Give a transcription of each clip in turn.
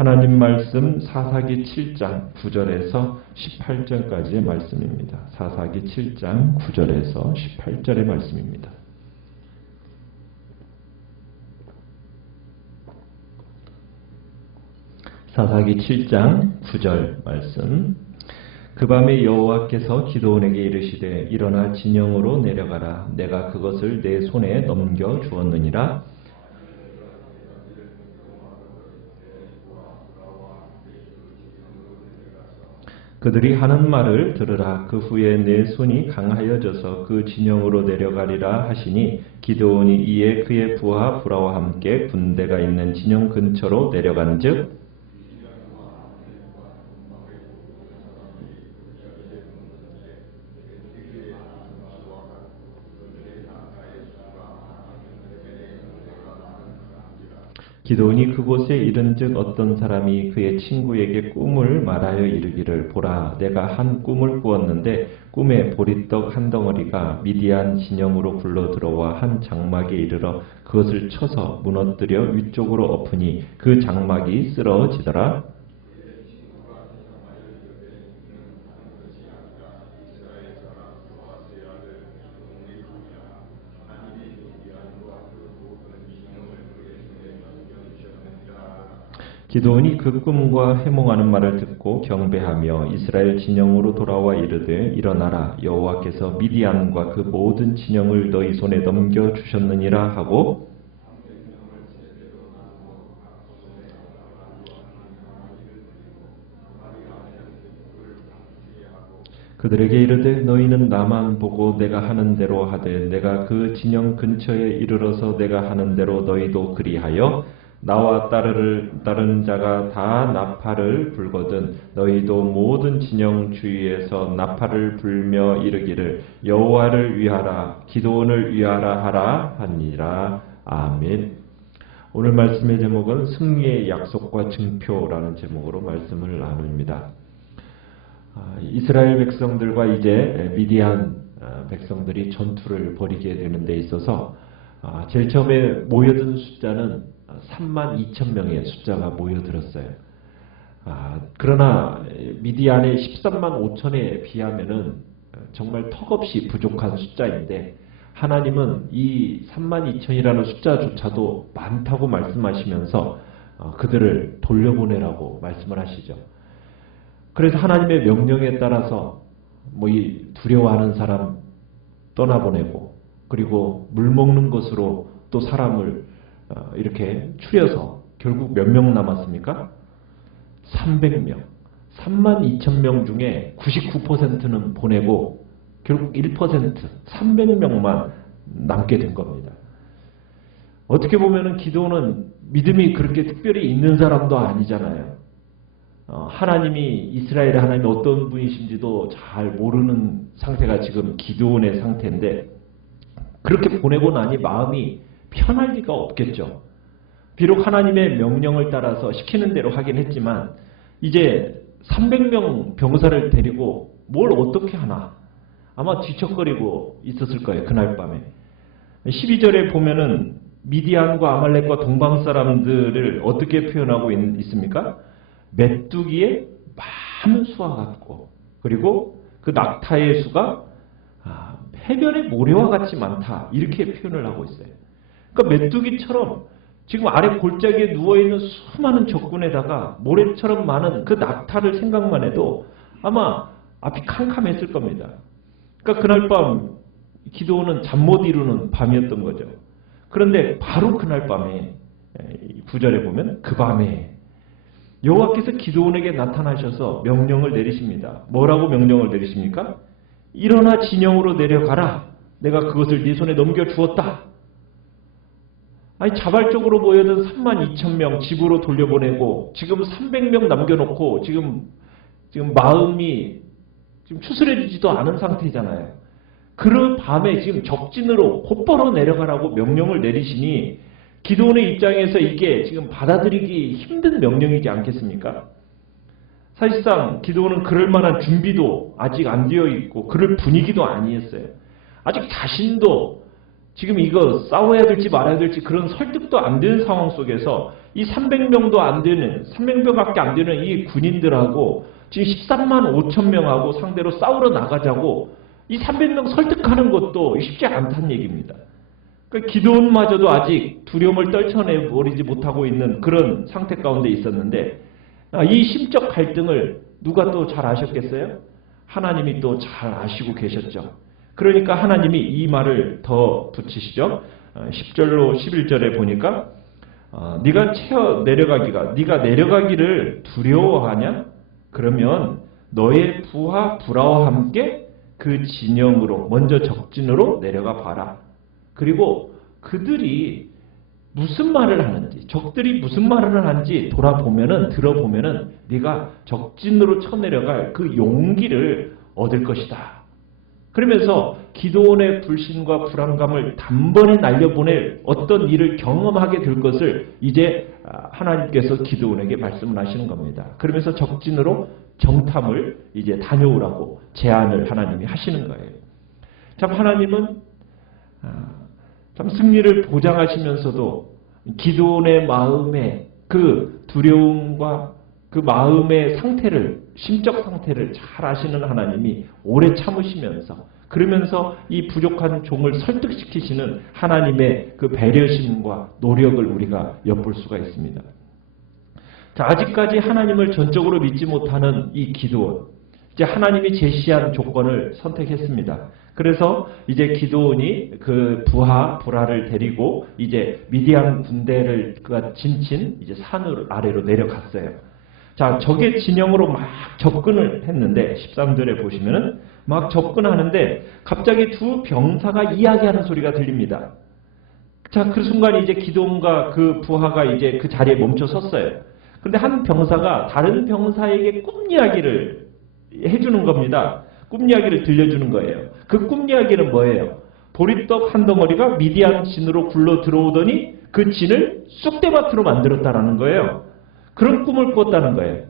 하나님 말씀 사사기 7장 9절에서 18절까지의 말씀입니다. 사사기 7장 9절에서 18절의 말씀입니다. 사사기 7장 9절 말씀. 그 밤에 여호와께서 기드온에게 이르시되 일어나 진영으로 내려가라. 내가 그것을 내 손에 넘겨 주었느니라. 그들이 하는 말을 들으라. 그 후에 내 손이 강하여져서 그 진영으로 내려가리라 하시니 기드온이 이에 그의 부하 부라와 함께 군대가 있는 진영 근처로 내려간즉 기드온이 그곳에 이른즉 어떤 사람이 그의 친구에게 꿈을 말하여 이르기를 보라 내가 한 꿈을 꾸었는데 꿈에 보리떡 한 덩어리가 미디안 진영으로 굴러 들어와 한 장막에 이르러 그것을 쳐서 무너뜨려 위쪽으로 엎으니 그 장막이 쓰러지더라. 기드온이 그 꿈과 해몽하는 말을 듣고 경배하며 이스라엘 진영으로 돌아와 이르되 일어나라 여호와께서 미디안과 그 모든 진영을 너희 손에 넘겨 주셨느니라 하고 그들에게 이르되 너희는 나만 보고 내가 하는 대로 하되 내가 그 진영 근처에 이르러서 내가 하는 대로 너희도 그리하여 나와 따르는 자가 다 나팔을 불거든 너희도 모든 진영 주위에서 나팔을 불며 이르기를 여호와를 위하라 기드온을 위하라 하라 하니라. 아멘. 오늘 말씀의 제목은 승리의 약속과 증표라는 제목으로 말씀을 나눕니다. 이스라엘 백성들과 이제 미디안 백성들이 전투를 벌이게 되는 데 있어서 제일 처음에 모여든 숫자는 32,000명의 숫자가 모여들었어요. 그러나 미디안의 13만 5천에 비하면은 정말 턱없이 부족한 숫자인데 하나님은 이 32,000이라는 숫자조차도 많다고 말씀하시면서 그들을 돌려보내라고 말씀을 하시죠. 그래서 하나님의 명령에 따라서 이 두려워하는 사람 떠나보내고 그리고 물 먹는 것으로 또 사람을 이렇게 추려서 결국 몇 명 남았습니까? 300명. 32,000명 중에 99%는 보내고 결국 1%, 300명만 남게 된 겁니다. 어떻게 보면은 기드온은 믿음이 그렇게 특별히 있는 사람도 아니잖아요. 하나님이 이스라엘의 하나님이 어떤 분이신지도 잘 모르는 상태가 지금 기드온의 상태인데 그렇게 보내고 나니 마음이 편할 리가 없겠죠. 비록 하나님의 명령을 따라서 시키는 대로 하긴 했지만 이제 300명 병사를 데리고 뭘 어떻게 하나 아마 뒤척거리고 있었을 거예요. 그날 밤에 12절에 보면은 미디안과 아말렉과 동방 사람들을 어떻게 표현하고 있습니까? 메뚜기의 많은 수와 같고 그리고 그 낙타의 수가 해변의 모래와 같이 많다 이렇게 표현을 하고 있어요. 그러니까 메뚜기처럼 지금 아래 골짜기에 누워있는 수많은 적군에다가 모래처럼 많은 그 낙타를 생각만 해도 아마 앞이 캄캄했을 겁니다. 그러니까 그날 밤 기드온은 잠 못 이루는 밤이었던 거죠. 그런데 바로 그날 밤에 9절에 보면 그 밤에 여호와께서 기드온에게 나타나셔서 명령을 내리십니다. 뭐라고 명령을 내리십니까? 일어나 진영으로 내려가라. 내가 그것을 네 손에 넘겨주었다. 아니 자발적으로 모여든 32,000명 집으로 돌려보내고 지금 300명 남겨놓고 지금 마음이 지금 추스려지지도 않은 상태잖아요. 그 밤에 지금 적진으로 곧바로 내려가라고 명령을 내리시니 기드온의 입장에서 이게 지금 받아들이기 힘든 명령이지 않겠습니까? 사실상 기드온은 그럴 만한 준비도 아직 안 되어 있고 그럴 분위기도 아니었어요. 아직 자신도 지금 이거 싸워야 될지 말아야 될지 그런 설득도 안 되는 상황 속에서 이 300명도 안 되는, 300명밖에 안 되는 이 군인들하고 지금 13만 5천 명하고 상대로 싸우러 나가자고 이 300명 설득하는 것도 쉽지 않다는 얘기입니다. 그러니까 기드온마저도 아직 두려움을 떨쳐내버리지 못하고 있는 그런 상태 가운데 있었는데, 이 심적 갈등을 누가 또 잘 아셨겠어요? 하나님이 또 잘 아시고 계셨죠. 그러니까 하나님이 이 말을 더 붙이시죠. 10절로 11절에 보니까 네가 내려가기를 두려워하냐? 그러면 너의 부하 브라와 함께 그 진영으로 먼저 적진으로 내려가 봐라. 그리고 그들이 무슨 말을 하는지, 적들이 무슨 말을 하는지 들어보면은 네가 적진으로 쳐내려갈 그 용기를 얻을 것이다. 그러면서 기드온의 불신과 불안감을 단번에 날려보낼 어떤 일을 경험하게 될 것을 이제 하나님께서 기드온에게 말씀을 하시는 겁니다. 그러면서 적진으로 정탐을 이제 다녀오라고 제안을 하나님이 하시는 거예요. 참 하나님은 참 승리를 보장하시면서도 기드온의 마음의 그 두려움과 그 마음의 상태를, 심적 상태를 잘 아시는 하나님이 오래 참으시면서, 그러면서 이 부족한 종을 설득시키시는 하나님의 그 배려심과 노력을 우리가 엿볼 수가 있습니다. 자, 아직까지 하나님을 전적으로 믿지 못하는 이 기드온, 이제 하나님이 제시한 조건을 선택했습니다. 그래서 이제 기드온이 그 브라를 데리고 이제 미디안 군대를 진친 이제 산 아래로 내려갔어요. 자, 적의 진영으로 막 접근을 했는데 13절에 보시면은 막 접근하는데 갑자기 두 병사가 이야기하는 소리가 들립니다. 자, 그 순간 이제 기드온과 그 부하가 이제 그 자리에 멈춰 섰어요. 근데 한 병사가 다른 병사에게 꿈 이야기를 해주는 겁니다. 꿈 이야기를 들려주는 거예요. 그 꿈 이야기는 뭐예요? 보리떡 한 덩어리가 미디안 진으로 굴러 들어오더니 그 진을 쑥대밭으로 만들었다라는 거예요. 그런 꿈을 꿨다는 거예요.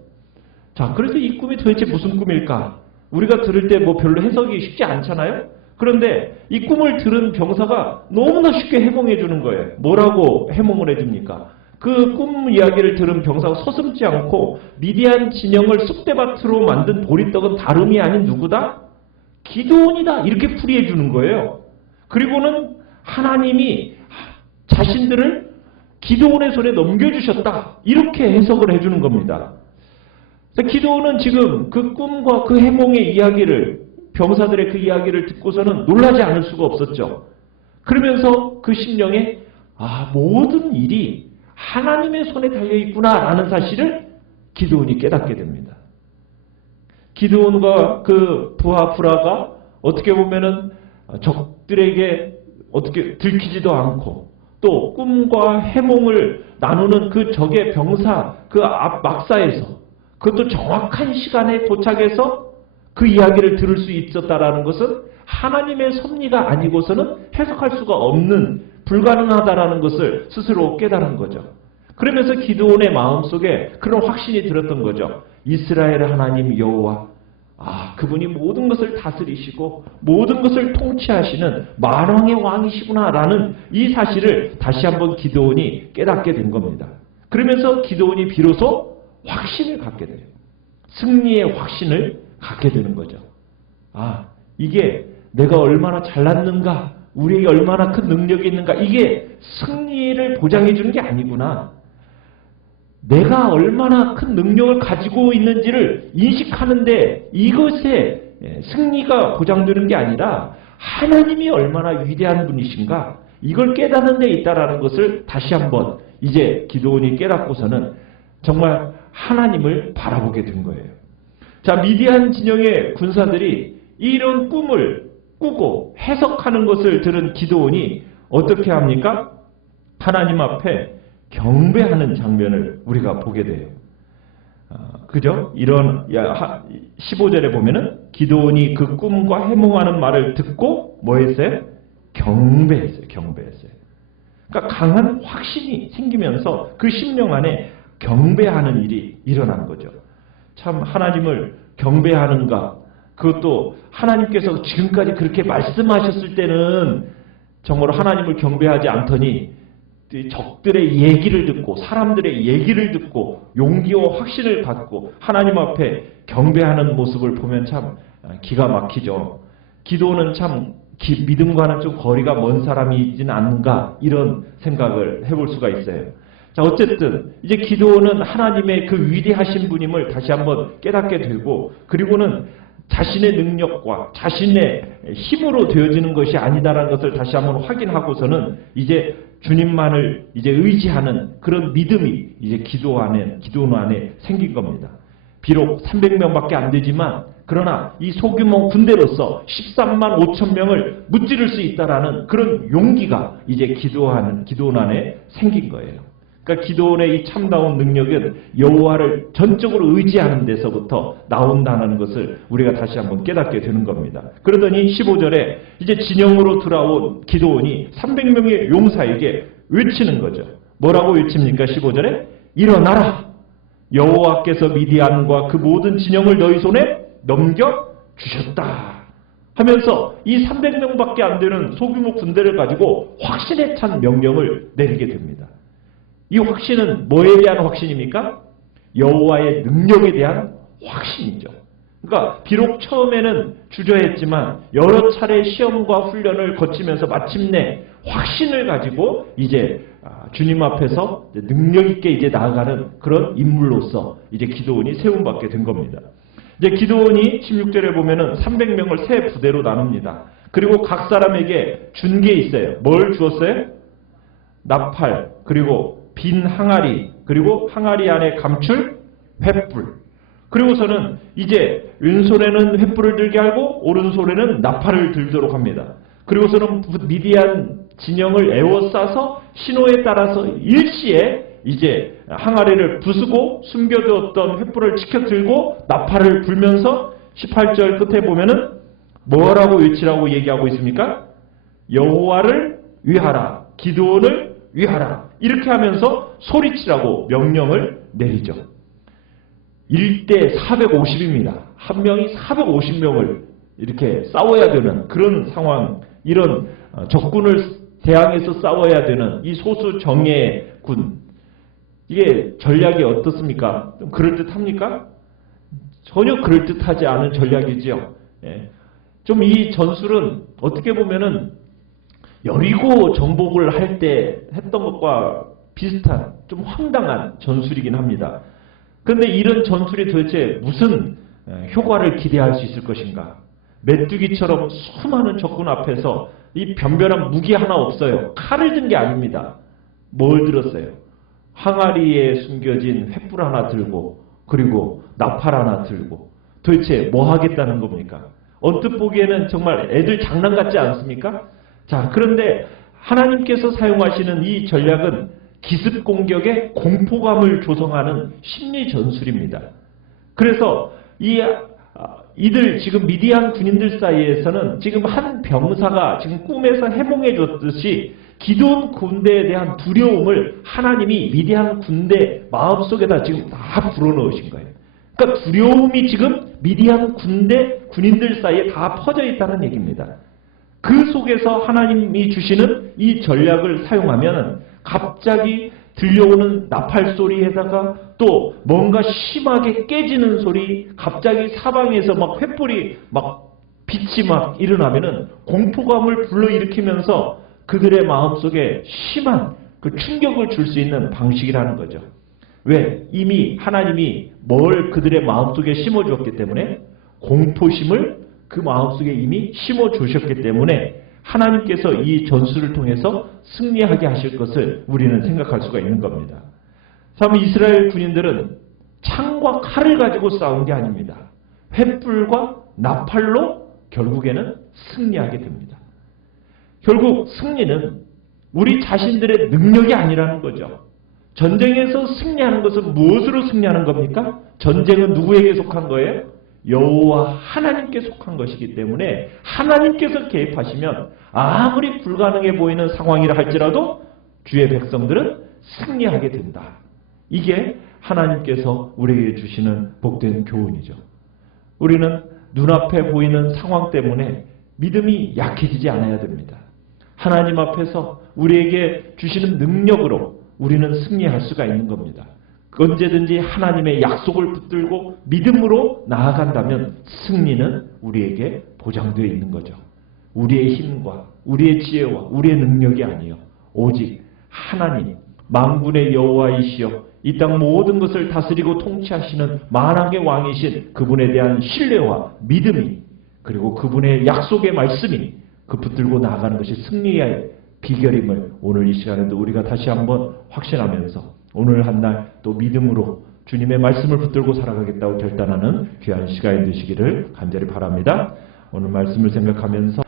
자, 그래서 이 꿈이 도대체 무슨 꿈일까? 우리가 들을 때 뭐 별로 해석이 쉽지 않잖아요? 그런데 이 꿈을 들은 병사가 너무나 쉽게 해몽해 주는 거예요. 뭐라고 해몽을 해줍니까? 그 꿈 이야기를 들은 병사가 서슴지 않고 미디안 진영을 쑥대밭으로 만든 보리떡은 다름이 아닌 누구다? 기드온이다. 이렇게 풀이해 주는 거예요. 그리고는 하나님이 자신들을 기드온의 손에 넘겨주셨다. 이렇게 해석을 해주는 겁니다. 기드온은 지금 그 꿈과 그 해몽의 이야기를, 병사들의 그 이야기를 듣고서는 놀라지 않을 수가 없었죠. 그러면서 그 심령에 모든 일이 하나님의 손에 달려있구나라는 사실을 기드온이 깨닫게 됩니다. 기드온과 그 부하 브라가 어떻게 보면은 적들에게 어떻게 들키지도 않고 또 꿈과 해몽을 나누는 그 적의 병사 그 앞 막사에서 그것도 정확한 시간에 도착해서 그 이야기를 들을 수 있었다라는 것은 하나님의 섭리가 아니고서는 해석할 수가 없는, 불가능하다라는 것을 스스로 깨달은 거죠. 그러면서 기드온의 마음속에 그런 확신이 들었던 거죠. 이스라엘의 하나님 여호와, 그분이 모든 것을 다스리시고 모든 것을 통치하시는 만왕의 왕이시구나라는 이 사실을 다시 한번 기드온이 깨닫게 된 겁니다. 그러면서 기드온이 비로소 확신을 갖게 돼요. 승리의 확신을 갖게 되는 거죠. 이게 내가 얼마나 잘났는가, 우리에게 얼마나 큰 능력이 있는가, 이게 승리를 보장해 주는 게 아니구나. 내가 얼마나 큰 능력을 가지고 있는지를 인식하는데 이것에 승리가 보장되는 게 아니라 하나님이 얼마나 위대한 분이신가, 이걸 깨닫는 데 있다라는 것을 다시 한번 이제 기드온이 깨닫고서는 정말 하나님을 바라보게 된 거예요. 자, 미디안 진영의 군사들이 이런 꿈을 꾸고 해석하는 것을 들은 기드온이 어떻게 합니까? 하나님 앞에 경배하는 장면을 우리가 보게 돼요. 그죠? 이런 15절에 보면은 기드온이 그 꿈과 해몽하는 말을 듣고 뭐 했어요? 경배했어요. 그러니까 강한 확신이 생기면서 그 심령 안에 경배하는 일이 일어난 거죠. 참 하나님을 경배하는가? 그것도 하나님께서 지금까지 그렇게 말씀하셨을 때는 정말 하나님을 경배하지 않더니 적들의 얘기를 듣고 사람들의 얘기를 듣고 용기와 확신을 갖고 하나님 앞에 경배하는 모습을 보면 참 기가 막히죠. 기도는 참 믿음과는 좀 거리가 먼 사람이지는 않는가 이런 생각을 해볼 수가 있어요. 자, 어쨌든 이제 기도는 하나님의 그 위대하신 분임을 다시 한번 깨닫게 되고, 그리고는 자신의 능력과 자신의 힘으로 되어지는 것이 아니다라는 것을 다시 한번 확인하고서는 이제 주님만을 이제 의지하는 그런 믿음이 이제 기도 안에 생긴 겁니다. 비록 300명밖에 안 되지만 그러나 이 소규모 군대로서 13만 5천 명을 무찌를 수 있다라는 그런 용기가 이제 기도원 안에 생긴 거예요. 그러니까 기도원의 이 참다운 능력은 여호와를 전적으로 의지하는 데서부터 나온다는 것을 우리가 다시 한번 깨닫게 되는 겁니다. 그러더니 15절에 이제 진영으로 돌아온 기도원이 300명의 용사에게 외치는 거죠. 뭐라고 외칩니까? 15절에 일어나라! 여호와께서 미디안과 그 모든 진영을 너희 손에 넘겨주셨다 하면서 이 300명밖에 안 되는 소규모 군대를 가지고 확신에 찬 명령을 내리게 됩니다. 이 확신은 뭐에 대한 확신입니까? 여호와의 능력에 대한 확신이죠. 그러니까 비록 처음에는 주저했지만 여러 차례 시험과 훈련을 거치면서 마침내 확신을 가지고 이제 주님 앞에서 능력 있게 이제 나아가는 그런 인물로서 이제 기도원이 세움받게 된 겁니다. 이제 기도원이 16절에 보면은 300명을 세 부대로 나눕니다. 그리고 각 사람에게 준 게 있어요. 뭘 주었어요? 나팔, 그리고 빈 항아리, 그리고 항아리 안에 감출 횃불. 그리고서는 이제 왼손에는 횃불을 들게 하고 오른손에는 나팔을 들도록 합니다. 그리고서는 미디안 진영을 에워싸서 신호에 따라서 일시에 이제 항아리를 부수고 숨겨두었던 횃불을 치켜 들고 나팔을 불면서 18절 끝에 보면은 뭐라고 외치라고 얘기하고 있습니까? 여호와를 위하라, 기드온을 위하라, 이렇게 하면서 소리치라고 명령을 내리죠. 1대 450입니다. 한 명이 450명을 이렇게 싸워야 되는 그런 상황, 이런 적군을 대항해서 싸워야 되는 이 소수 정예의 군, 이게 전략이 어떻습니까? 좀 그럴듯합니까? 전혀 그럴듯하지 않은 전략이지요. 예. 좀 이 전술은 어떻게 보면은 여리고 정복을 할 때 했던 것과 비슷한 좀 황당한 전술이긴 합니다. 그런데 이런 전술이 도대체 무슨 효과를 기대할 수 있을 것인가? 메뚜기처럼 수많은 적군 앞에서 이 변변한 무기 하나 없어요. 칼을 든 게 아닙니다. 뭘 들었어요? 항아리에 숨겨진 횃불 하나 들고, 그리고 나팔 하나 들고, 도대체 뭐 하겠다는 겁니까? 언뜻 보기에는 정말 애들 장난 같지 않습니까? 자, 그런데 하나님께서 사용하시는 이 전략은 기습 공격에 공포감을 조성하는 심리 전술입니다. 그래서 이들 지금 미디안 군인들 사이에서는 지금 한 병사가 지금 꿈에서 해몽해 줬듯이 기드온 군대에 대한 두려움을 하나님이 미디안 군대 마음속에다 지금 다 불어넣으신 거예요. 그러니까 두려움이 지금 미디안 군대 군인들 사이에 다 퍼져 있다는 얘기입니다. 그 속에서 하나님이 주시는 이 전략을 사용하면 갑자기 들려오는 나팔 소리에다가 또 뭔가 심하게 깨지는 소리, 갑자기 사방에서 막 횃불이 막 빛이 막 일어나면은 공포감을 불러일으키면서 그들의 마음속에 심한 그 충격을 줄 수 있는 방식이라는 거죠. 왜? 이미 하나님이 뭘 그들의 마음속에 심어주었기 때문에, 공포심을 그 마음속에 이미 심어주셨기 때문에 하나님께서 이 전술을 통해서 승리하게 하실 것을 우리는 생각할 수가 있는 겁니다. 참 이스라엘 군인들은 창과 칼을 가지고 싸운 게 아닙니다. 횃불과 나팔로 결국에는 승리하게 됩니다. 결국 승리는 우리 자신들의 능력이 아니라는 거죠. 전쟁에서 승리하는 것은 무엇으로 승리하는 겁니까? 전쟁은 누구에게 속한 거예요? 여호와 하나님께 속한 것이기 때문에 하나님께서 개입하시면 아무리 불가능해 보이는 상황이라 할지라도 주의 백성들은 승리하게 된다. 이게 하나님께서 우리에게 주시는 복된 교훈이죠. 우리는 눈앞에 보이는 상황 때문에 믿음이 약해지지 않아야 됩니다. 하나님 앞에서 우리에게 주시는 능력으로 우리는 승리할 수가 있는 겁니다. 언제든지 하나님의 약속을 붙들고 믿음으로 나아간다면 승리는 우리에게 보장되어 있는 거죠. 우리의 힘과 우리의 지혜와 우리의 능력이 아니요 오직 하나님 만군의 여호와이시여 이 땅 모든 것을 다스리고 통치하시는 만왕의 왕이신 그분에 대한 신뢰와 믿음이 그리고 그분의 약속의 말씀이 그 붙들고 나아가는 것이 승리의 비결임을 오늘 이 시간에도 우리가 다시 한번 확신하면서 오늘 한 날 또 믿음으로 주님의 말씀을 붙들고 살아가겠다고 결단하는 귀한 시간이 되시기를 간절히 바랍니다. 오늘 말씀을 생각하면서